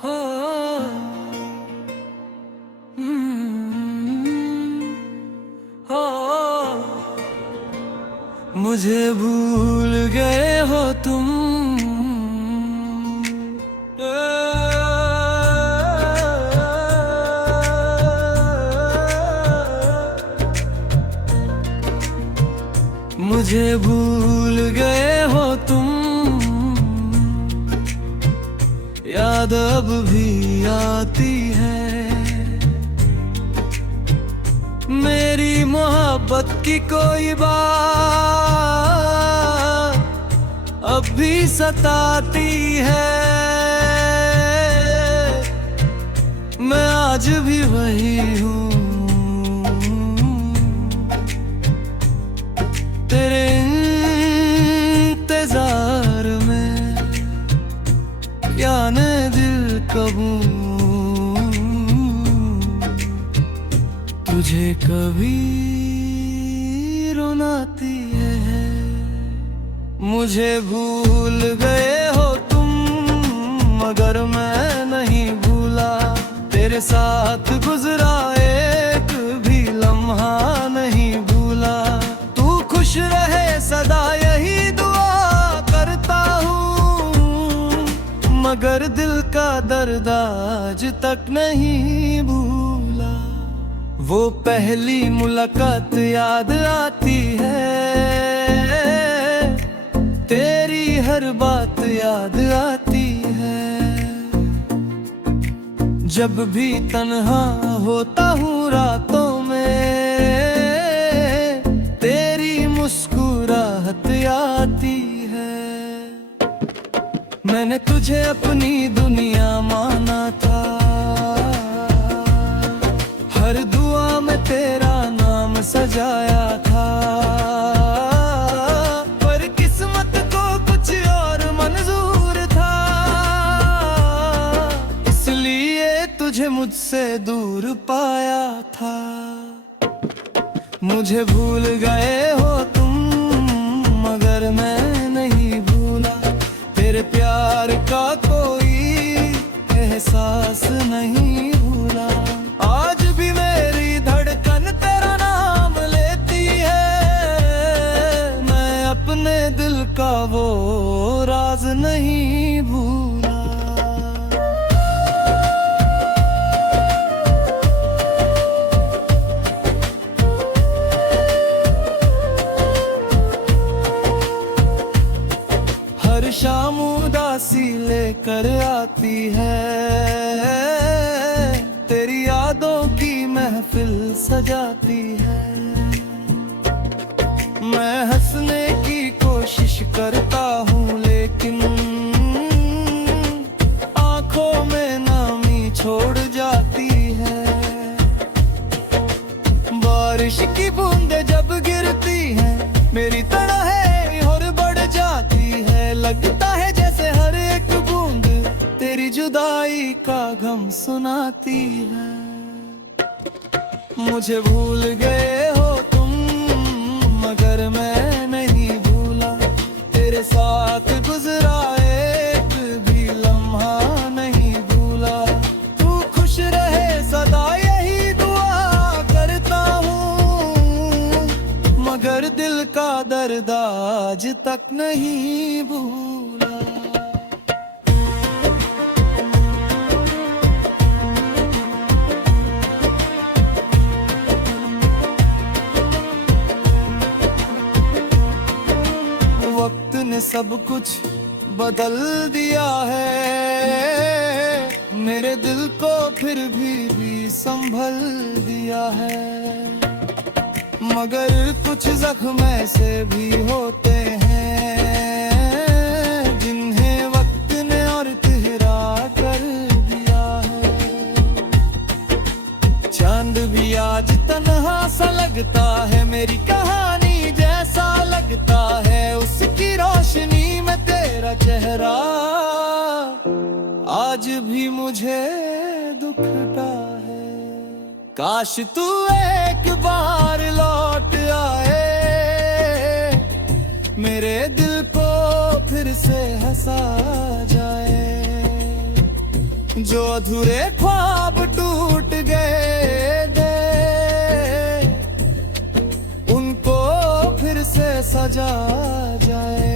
हो हो मुझे भूल गए हो तुम। मुझे भूल गए हो तुम, याद अब भी आती है मेरी मोहब्बत की कोई बात अब भी सताती है। मैं आज भी वही हूँ, तेरे इंतजार में, याने दिल कबूं तुझे कभी रुलाती है। मुझे भूल गए हो तुम, मगर मैं नहीं भूला। तेरे साथ गुजरा एक भी लम्हा नहीं भूला। तू खुश रहे सदा यही दुआ करता हूँ, मगर दिल का दर्द आज तक नहीं भूला। वो पहली मुलाकात याद आती है, तेरी हर बात याद आती है। जब भी तन्हा होता हूँ रातों में, तेरी मुस्कुराहट आती है। मैंने तुझे अपनी दुनिया माना था, हर दुआ में तेरा नाम सजाया था। पर किस्मत को कुछ और मंजूर था, इसलिए तुझे मुझसे दूर पाया था। मुझे भूल गए हो तुम, मगर मैं नहीं भूला। तेरे प्यार का कोई एहसास नहीं भूला। आज भी मेरी धड़कन तेरा नाम लेती है, मैं अपने दिल का वो राज नहीं भूला। हर शाम उदासी लेकर आती है, तेरी यादों की महफिल सजाती है। मैं हंसने की कोशिश करता हूँ, लेकिन आंखों में नामी छोड़ जाती है। बारिश की बूंदें जब गिरती हैं, मेरी तड़हें और बढ़ जाती है। लगता है जैसे हर एक बूंद तेरी जुदाई का गम सुनाती है। मुझे भूल गए हो तुम, मगर मैं नहीं भूला। तेरे साथ गुजरा एक भी लम्हा नहीं भूला। तू खुश रहे सदा यही दुआ करता हूँ, मगर दिल का दर्द आज तक नहीं भूला। वक्त ने सब कुछ बदल दिया है, मेरे दिल को फिर भी संभल दिया है। मगर कुछ जख्म ऐसे भी होते हैं, जिन्हें वक्त ने और तिहरा कर दिया है। चांद भी आज तन्हा सा लगता है, मेरी कहानी जैसा लगता है। उसकी रोशनी में तेरा चेहरा आज भी मुझे दुखता है। काश तू एक बार लौट आए, मेरे दिल को फिर से हंसा जाए। जो अधूरे ख्वाब टूट गए दे उनको फिर से सजा जाए।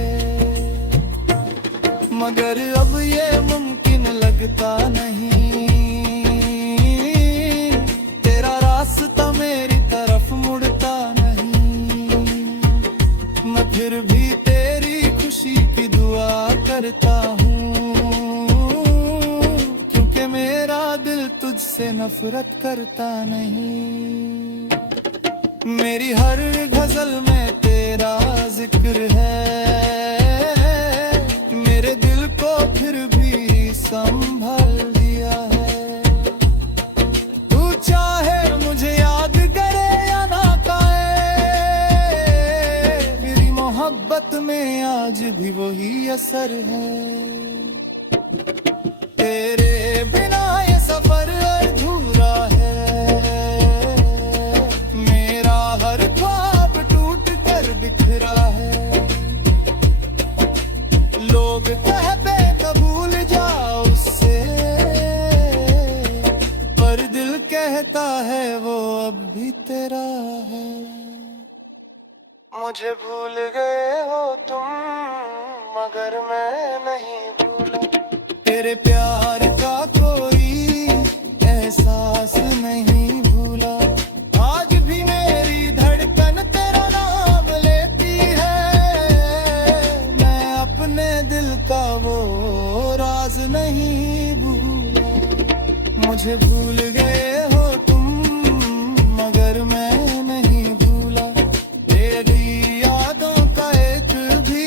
मगर अब ये मुमकिन लगता नहीं, तेरा रास्ता मेरी तरफ मुड़ता नहीं। मैं फिर भी तेरी खुशी की दुआ करता हूँ, मेरा दिल तुझसे नफरत करता नहीं। मेरी हर गजल में तेरा जिक्र है, मेरे दिल को फिर भी संभल दिया है। तू चाहे मुझे याद करे या ना पाए, मेरी मोहब्बत में आज भी वही असर है। तेरे बिना ये सफर अधूरा है, मेरा हर ख्वाब टूट कर बिखरा है। लोग कहते कबूल जाओ उससे, पर दिल कहता है वो अब भी तेरा है। मुझे भूल गए हो तुम मगर मैं नहीं भूला, तेरे प्यार का कोई एहसास नहीं भूला। आज भी मेरी धड़कन तेरा नाम लेती है, मैं अपने दिल का वो राज नहीं भूला। मुझे भूल गए हो तुम मगर मैं नहीं भूला, तेरी यादों का एक भी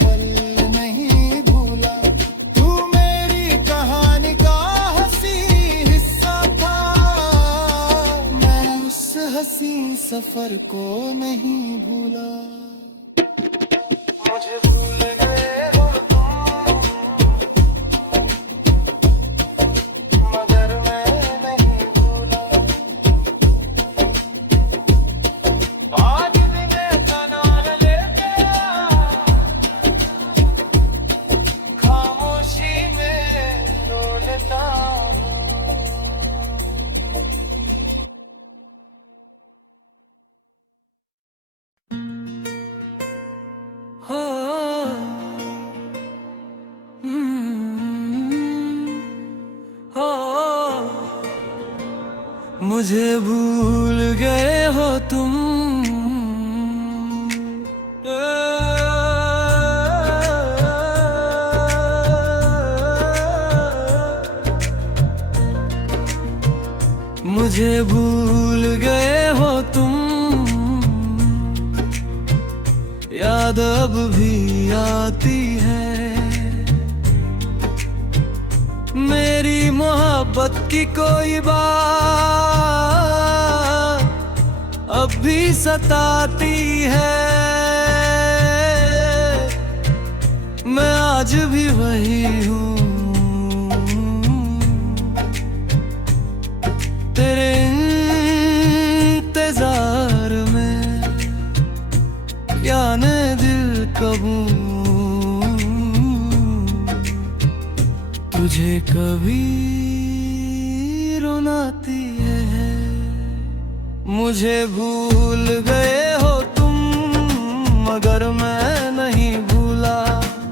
पल नहीं भूला। तू मेरी कहानी का हंसी हिस्सा था, मैं उस हंसी सफर को नहीं भूला। मुझे भूल गए हो तुम मगर मैं नहीं भूला। आज भी मैं कनार लेके खामोशी में रो लेता हूँ। हो हो मुझे भूल गए हो तुम, मुझे भूल गए हो तुम, याद अब भी आती है मेरी मोहब्बत की कोई बात अब भी सताती है। मैं आज भी वही हूँ, तेरे इंतजार में, याने दिल कबू तुझे कभी रुलाती है। मुझे भूल गए हो तुम मगर मैं नहीं भूला,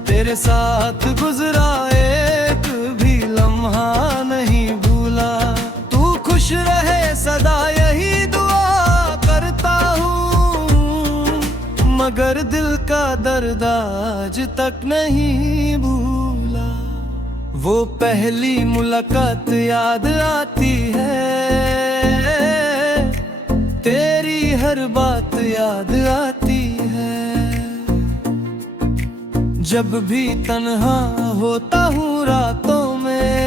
तेरे साथ गुजरा एक भी लम्हा नहीं भूला। तू खुश रहे सदा यही दुआ करता हूँ, मगर दिल का दर्द आज तक नहीं भूला। वो पहली मुलाकात याद आती है, तेरी हर बात याद आती है। जब भी तन्हा होता हूँ रातों में,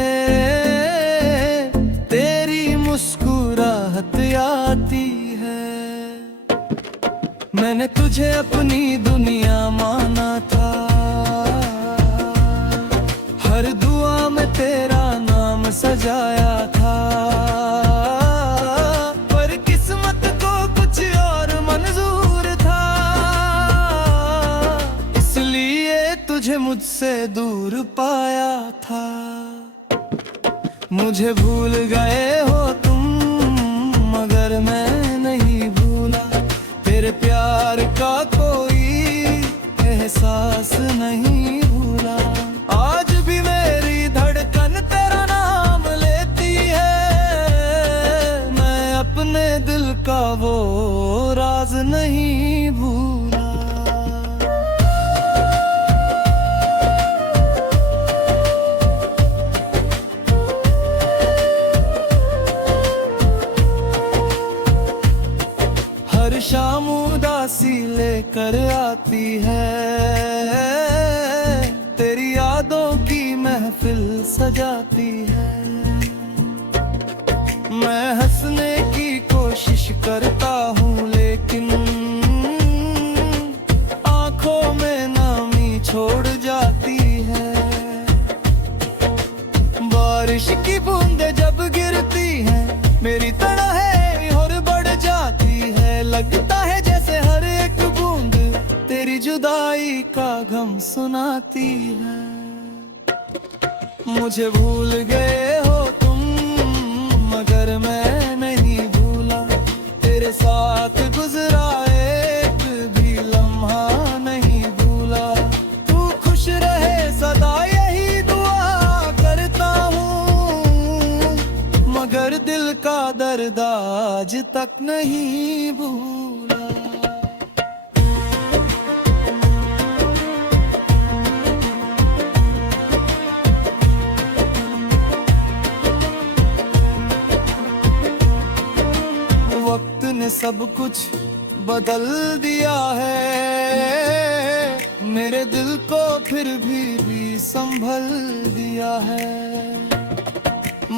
तेरी मुस्कुराहट आती है। मैंने तुझे अपनी दुनिया माना था, हर दुआ में तेरा नाम सजाया था। पर किस्मत को कुछ और मंजूर था, इसलिए तुझे मुझसे दूर पाया था। मुझे भूल गए हो तुम मगर मैं नहीं भूला, तेरे प्यार का कोई एहसास नहीं भूला। आज भी मेरी धड़कन तेरा नाम लेती है, मैं अपने दिल का वो राज नहीं भूला। हर शाम उदासी लेकर आती है, तेरी यादों की महफिल सजाती है। मैं हंसने की कोशिश करता हूँ लेकिन आंखों में नामी छोड़ जाती है। बारिश की बूंदें जब गिरती हैं मेरी तड़हें और बढ़ जाती है। लगता है जैसे हर एक बूंद तेरी जुदाई का गम सुनाती है। मुझे भूल गए हो तुम मगर मैं नहीं भूला, तेरे साथ गुजरा एक भी लम्हा नहीं भूला। तू खुश रहे सदा यही दुआ करता हूँ, मगर दिल का दर्द आज तक नहीं भूला। वक्त ने सब कुछ बदल दिया है, मेरे दिल को फिर भी संभल दिया है।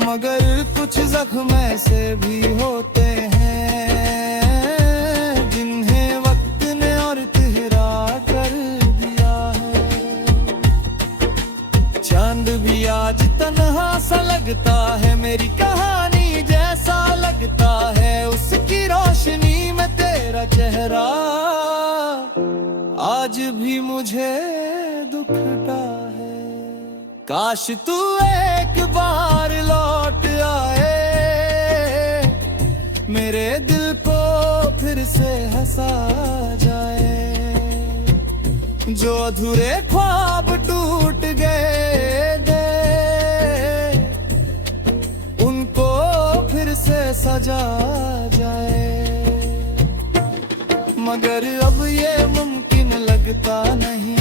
मगर कुछ जख्म ऐसे भी होते हैं जिन्हें वक्त ने और तिहरा कर दिया है। चांद भी आज तन्हा सा लगता है, मेरी कहानी जैसा लगता है। उसकी रोशनी में तेरा चेहरा आज भी मुझे दुखता है। काश तू एक बार लौट आए, मेरे दिल को फिर से हंसा जाए। जो अधूरे ख्वाब टूट गए थे उनको फिर से सजा जाए। मगर अब ये मुमकिन लगता नहीं,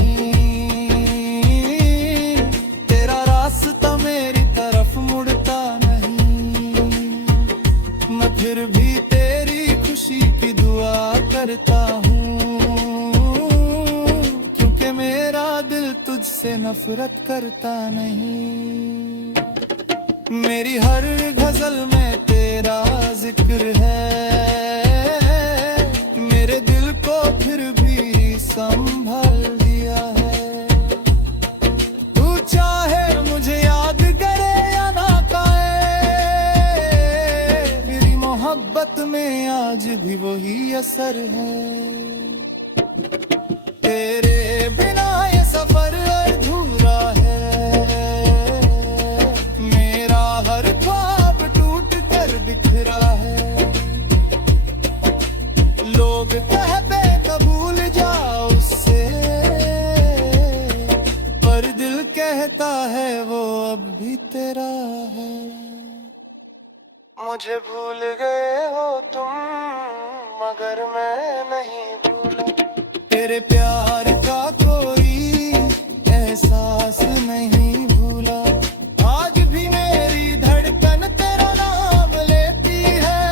रास्ता मेरी तरफ मुड़ता नहीं। मैं फिर भी तेरी खुशी की दुआ करता हूँ, क्योंकि मेरा दिल तुझसे नफरत करता नहीं। मेरी हर गजल में तेरा जिक्र है, मेरे दिल को फिर भी संभाल दिया है। में आज भी वही असर है। तेरे बिना ये सफर अधूरा है, मेरा हर ख्वाब टूट कर बिखरा है। लोग कहते कबूल जाओ उससे, पर दिल कहता है वो अब भी तेरा है। मुझे भूल गए हो तुम मगर मैं नहीं भूला, तेरे प्यार का कोई एहसास नहीं भूला। आज भी मेरी धड़कन तेरा नाम लेती है,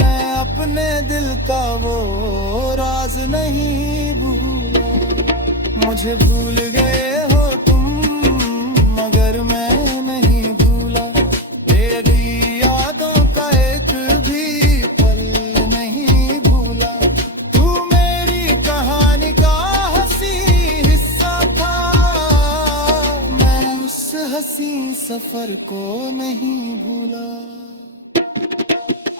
मैं अपने दिल का वो राज नहीं भूला। मुझे भूल गए हो तुम मगर मैं नहीं भूला, तेरी यादों का एक भी पल नहीं भूला। तू मेरी कहानी का हंसी हिस्सा था, मैं उस हंसी सफर को नहीं भूला।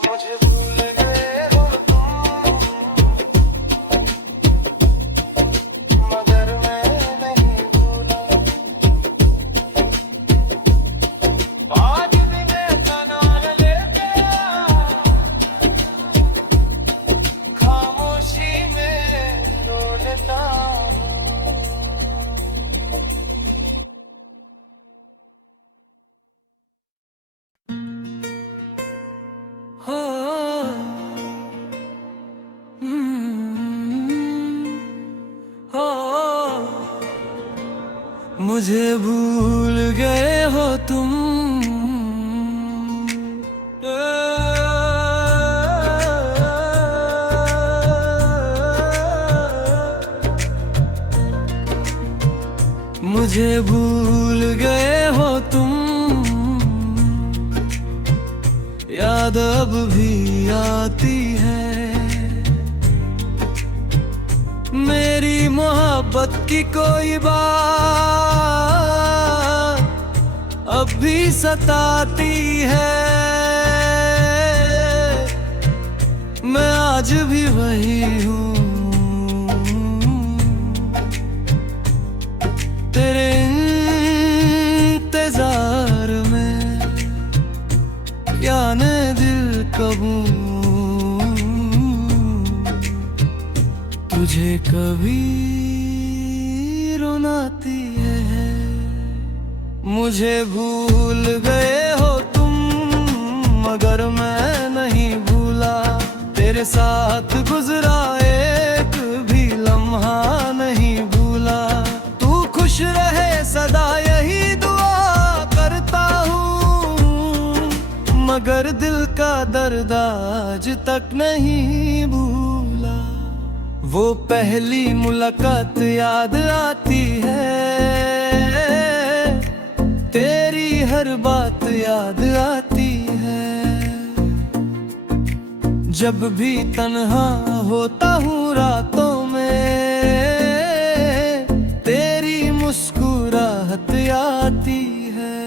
मुझे भूल गए हो मुझे भूल गए हो तुम। मुझे भूल गए हो तुम, याद अब भी आती है मेरी मोहब्बत की कोई बात अब भी सताती है। मैं आज भी वही हूँ, तेरे इंतजार में, याने दिल कबू तुझे कभी रुलाती है। मुझे भूल गए हो तुम, मगर मैं नहीं भूला। तेरे साथ गुजरा एक भी लम्हा नहीं भूला। तू खुश रहे सदा यही दुआ करता हूँ, मगर दिल का दर्द आज तक नहीं भूला। वो पहली मुलाकात याद आती है, तेरी हर बात याद आती है। जब भी तन्हा होता हूँ रातों में, तेरी मुस्कुराहट आती है।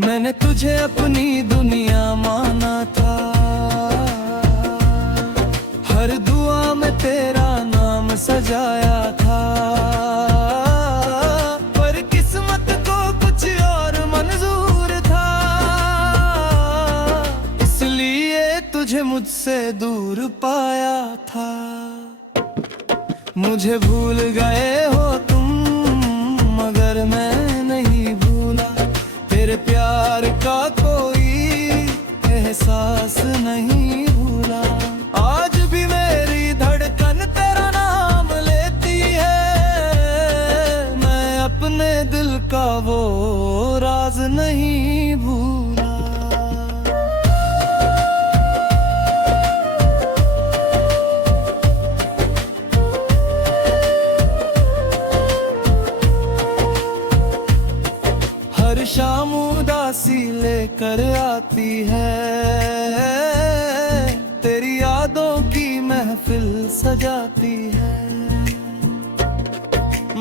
मैंने तुझे अपनी दुनिया माना था, हर दुआ में तेरा नाम सजाया था। पर किस्मत को कुछ और मंजूर था, इसलिए तुझे मुझसे दूर पाया था। मुझे भूल गए हो तुम, मगर मैं नहीं भूला। तेरे प्यार का कोई एहसास नहीं भूला। आज भी मेरी धड़कन तेरा नाम लेती है, मैं अपने दिल का वो राज नहीं भूला। हर शाम उदासी लेकर आती है, तेरी यादों की महफिल सजाती है।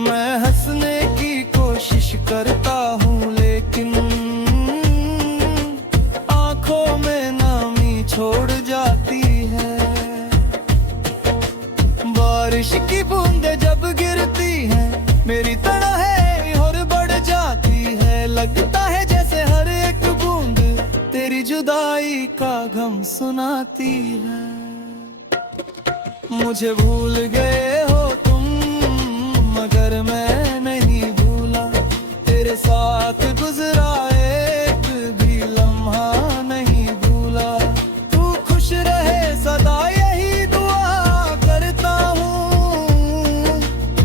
मैं हंसने की कोशिश करता हूँ, लेकिन आंखों में नामी छोड़ जाती है। बारिश की बूंदें जब गिरती हैं, मेरी तड़हें और बढ़ जाती है। लगता है जैसे हर एक बूंद तेरी जुदाई का गम सुनाती है। मुझे भूल गए हो तुम, मगर मैं नहीं भूला। तेरे साथ गुजरा एक भी लम्हा नहीं भूला। तू खुश रहे सदा यही दुआ करता हूँ,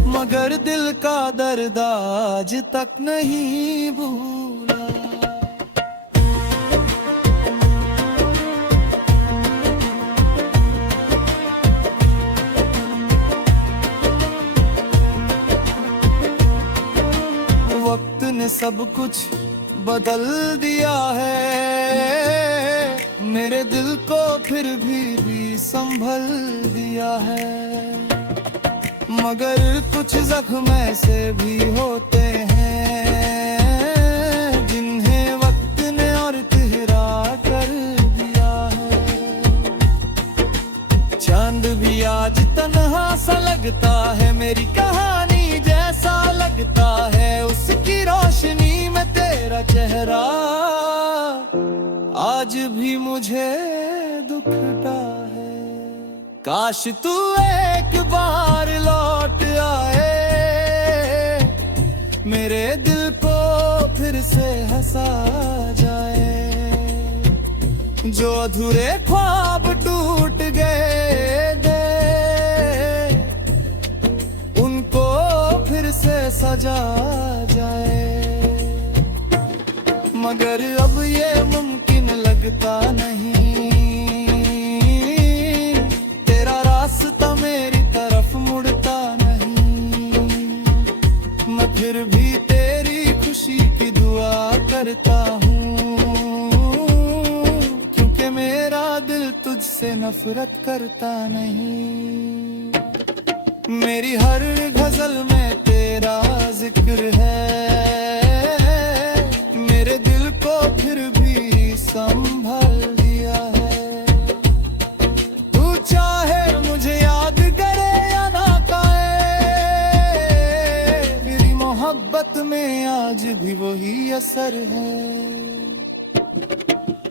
मगर दिल का दर्द आज तक नहीं भूला। वक्त ने सब कुछ बदल दिया है, मेरे दिल को फिर भी संभल दिया है। मगर कुछ जख्म ऐसे भी होते हैं, जिन्हें वक्त ने और तिहरा कर दिया है। चांद भी आज तन्हा सा लगता है, मेरी कहानी जैसा लगता है। उसकी रोशनी में तेरा चेहरा आज भी मुझे दुखता है। काश तू एक बार लौट आए, मेरे दिल को फिर से हंसा जाए। जो अधूरे ख्वाब टूट गए उनको फिर से सजा जाए, मगर अब ये मुमकिन लगता नहीं। तेरा रास्ता मेरी तरफ मुड़ता नहीं। मैं फिर भी तेरी खुशी की दुआ करता हूँ, क्योंकि मेरा दिल तुझसे नफरत करता नहीं। मेरी हर गजल में तेरा जिक्र है, मेरे दिल को फिर भी संभल दिया है। तू चाहे मुझे याद करे या ना पाए, मेरी मोहब्बत में आज भी वही असर है।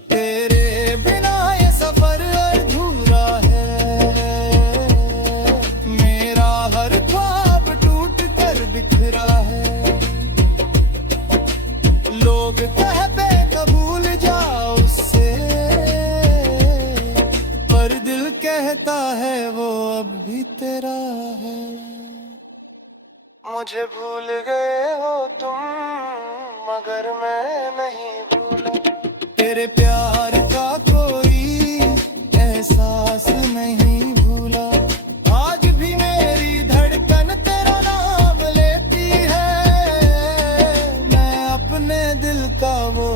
तेरे बिना ये सफर अधूरा है, मेरा हर ख्वाब टूट कर बिखरा है। लोग कहते कबूल जाओ उससे, पर दिल कहता है वो अब भी तेरा है। मुझे भूल गए हो तुम, मगर मैं नहीं भूला। तेरे प्यार का कोई एहसास नहीं भूला। आज भी मेरी धड़कन तेरा नाम लेती है, मैं अपने दिल का वो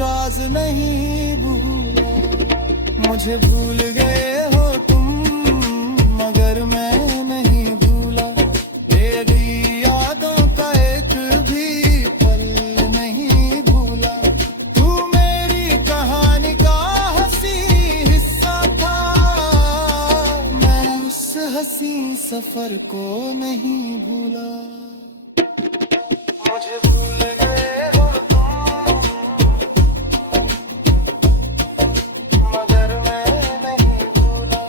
राज नहीं भूला। मुझे भूल गए हो तुम, मगर मैं नहीं भूला। तेरी यादों का एक भी पल नहीं भूला। तू मेरी कहानी का हंसी हिस्सा था, मैं उस हंसी सफर को नहीं भूला। मुझे भूल गए हो तुम, मगर मैं नहीं भूला।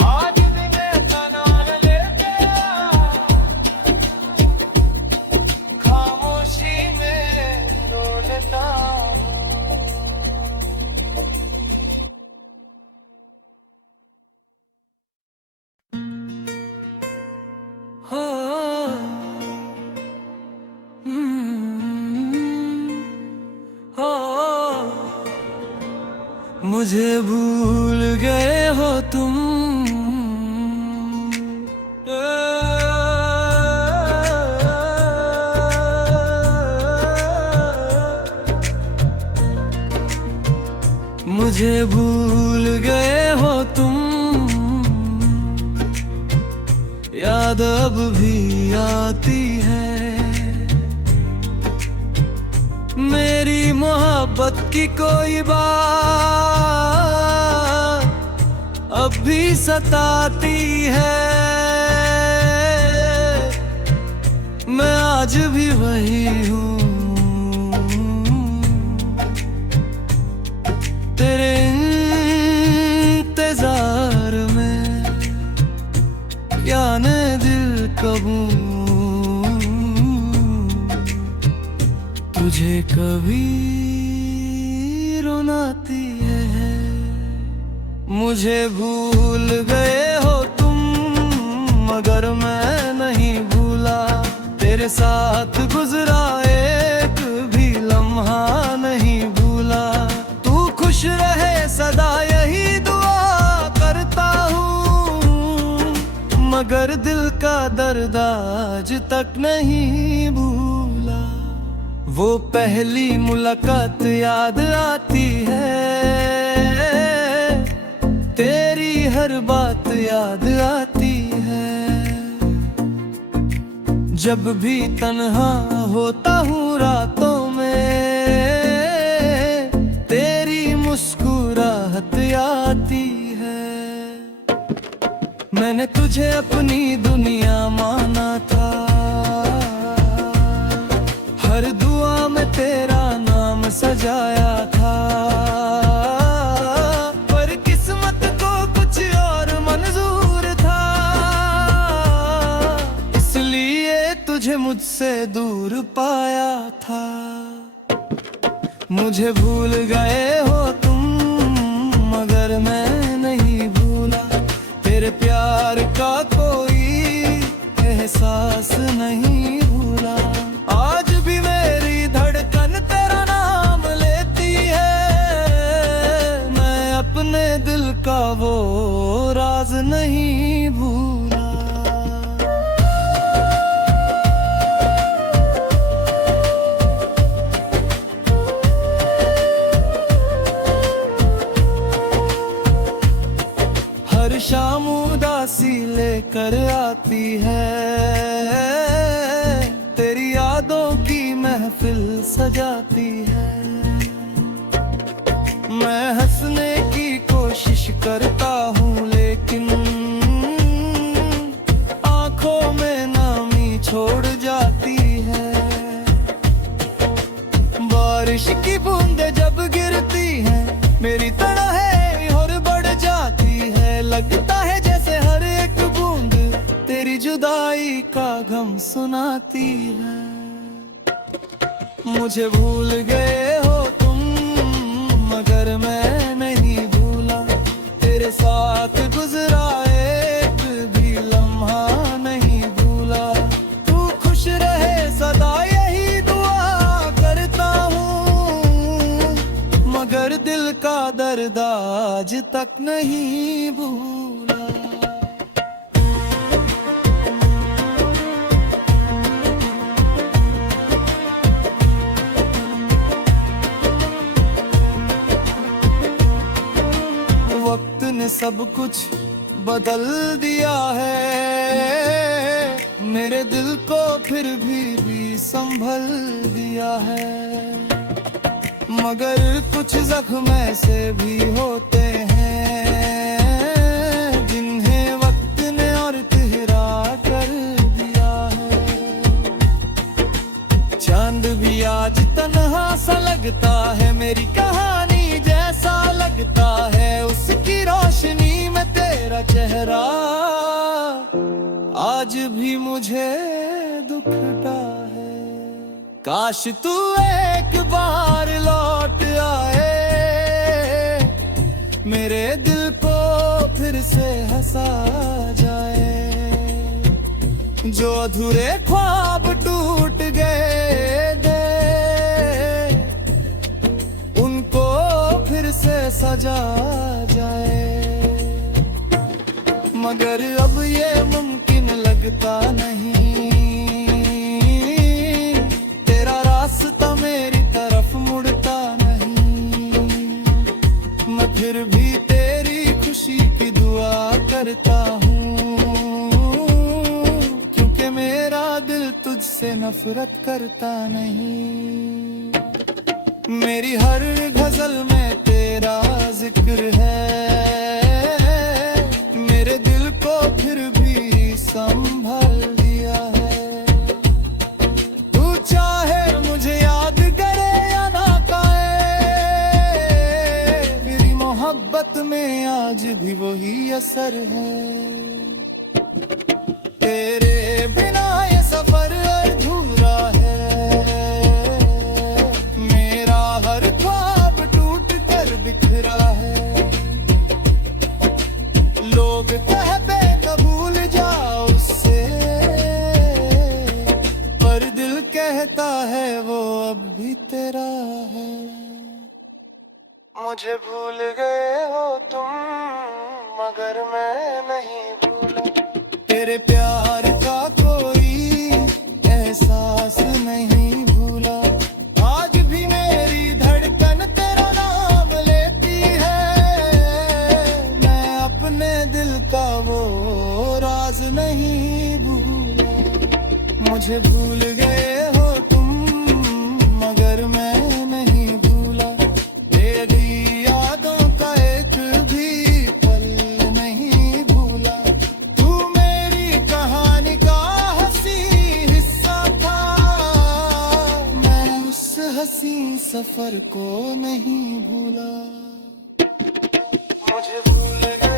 आज भी मैं नाम लेके खामोशी में रो लेता हूँ। हो हो मुझे भूल गए हो तुम, मुझे भूल गए हो तुम, याद अब भी आती है। मेरी मोहब्बत की कोई बात अब भी सताती है। मैं आज भी वही हूँ, तेरे इंतजार में, याने दिल कबू तुझे कभी रुलाती है। मुझे भूल गए हो तुम, मगर मैं नहीं भूला। तेरे साथ गुजरा एक भी लम्हा नहीं भूला। तू खुश रहे सदा यही दुआ करता हूँ, मगर दिल का दर्द आज तक नहीं भूला। वो पहली मुलाकात याद आती है, तेरी हर बात याद आती है। जब भी तन्हा होता हूँ रातों में, तेरी मुस्कुराहट आती है। मैंने तुझे अपनी दुनिया माना था, हर दुआ में तेरा नाम सजाया था। पर किस्मत को कुछ और मंजूर था, इसलिए तुझे मुझसे दूर पाया था। मुझे भूल गए हो तुम, मगर मैं नहीं भूला। तेरे प्यार का कोई एहसास नहीं भूला। आज भी मेरी धड़कन तेरा नाम लेती है, मैं अपने दिल का वो राज नहीं भूला। हर शाम उदासी लेकर आती है, तेरी यादों की महफिल सजाती है। मैं हंसने की कोशिश करता हूँ लेकिन आंखों में नामी छोड़ जाती है। बारिश की बूंदें जब गिरती हैं, मेरी तड़हें और बढ़ जाती है। लगता है जैसे हर एक बूंद तेरी जुदाई का गम सुनाती है। मुझे भूल गए हो तुम मगर मैं नहीं भूला, तेरे साथ गुजरा एक भी लम्हा नहीं भूला। तू खुश रहे सदा यही दुआ करता हूँ, मगर दिल का दर्द आज तक नहीं भूला। वक्त ने सब कुछ बदल दिया है, मेरे दिल को फिर भी संभल दिया है। मगर कुछ जख्म ऐसे भी होते हैं जिन्हें वक्त ने और तिहरा कर दिया है। चांद भी आज तन्हा सा लगता है, मेरी कहानी जैसा लगता है। उसकी रोशनी में तेरा चेहरा आज भी मुझे दुखता है। काश तू एक बार लौट आए, मेरे दिल को फिर से हंसा जाए। जो अधूरे ख्वाब टूट गए थे, उनको फिर से सजा जाए। मगर अब ये मुमकिन लगता नहीं, तेरा रास्ता मेरी तरफ मुड़ता नहीं। मैं फिर भी तेरी खुशी की दुआ करता हूँ, क्योंकि मेरा दिल तुझसे नफरत करता नहीं। मेरी हर गजल में तेरा जिक्र है, मेरे दिल को फिर भी संभल दिया है। तू चाहे मुझे याद करे या ना पाए, मेरी मोहब्बत में आज भी वही असर है। तेरे बिना ये सफर अधूरा है, मेरा हर ख्वाब टूट कर बिखरा है। लोग कहते कबूल जाओ उससे, पर दिल कहता है वो अब भी तेरा है। मुझे भूल गए हो तुम मगर मैं नहीं भूला, तेरे प्यार का कोई एहसास नहीं भूला। आज भी मेरी धड़कन तेरा नाम लेती है, मैं अपने दिल का वो राज नहीं भूला। मुझे भूल गए हो तुम मगर मैं नहीं भूला, तेरी यादों का एक भी पल नहीं भूला। तू मेरी कहानी का हंसी हिस्सा था, मैं उस हंसी सफर को नहीं भूला। मुझे भूल गए